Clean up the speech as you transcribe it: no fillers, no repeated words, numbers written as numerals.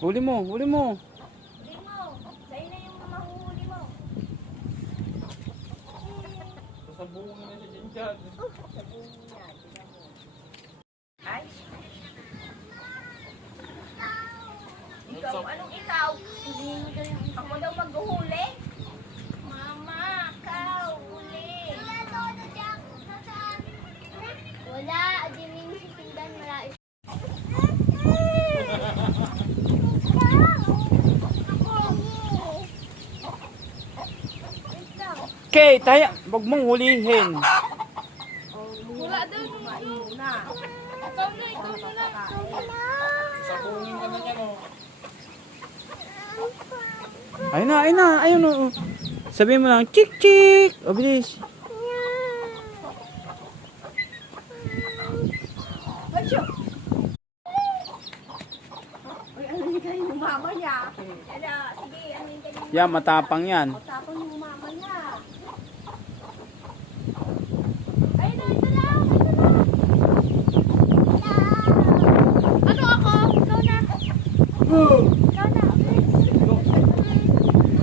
Huli mo, huli mo. Huli mo. Sa'yo na yung mahuhuli mo. Sabungin na siya dyan. Sabungin niya. Tignan mo. Ay. Ikaw, anong ikaw? Ako daw maghuhuli? Mama, ikaw, huli. Wala, adimin si Tindan malais. Okay, tayo. Huwag mong hulihin. Wala daw. Kumain muna. Ikaw na, ikaw muna. Sabungin ka na niya, no? Ayun na, ayun na, ayun na. Sabihin mo lang, chik chik. O, bilis. Uy, ano yung kayo yung mama niya? Ala, sige, ano yung kayo yung Yan, matapang yan. tapon yung mama niya. Ayun na, ito lang, ito lang. Ano ako? Ikaw na.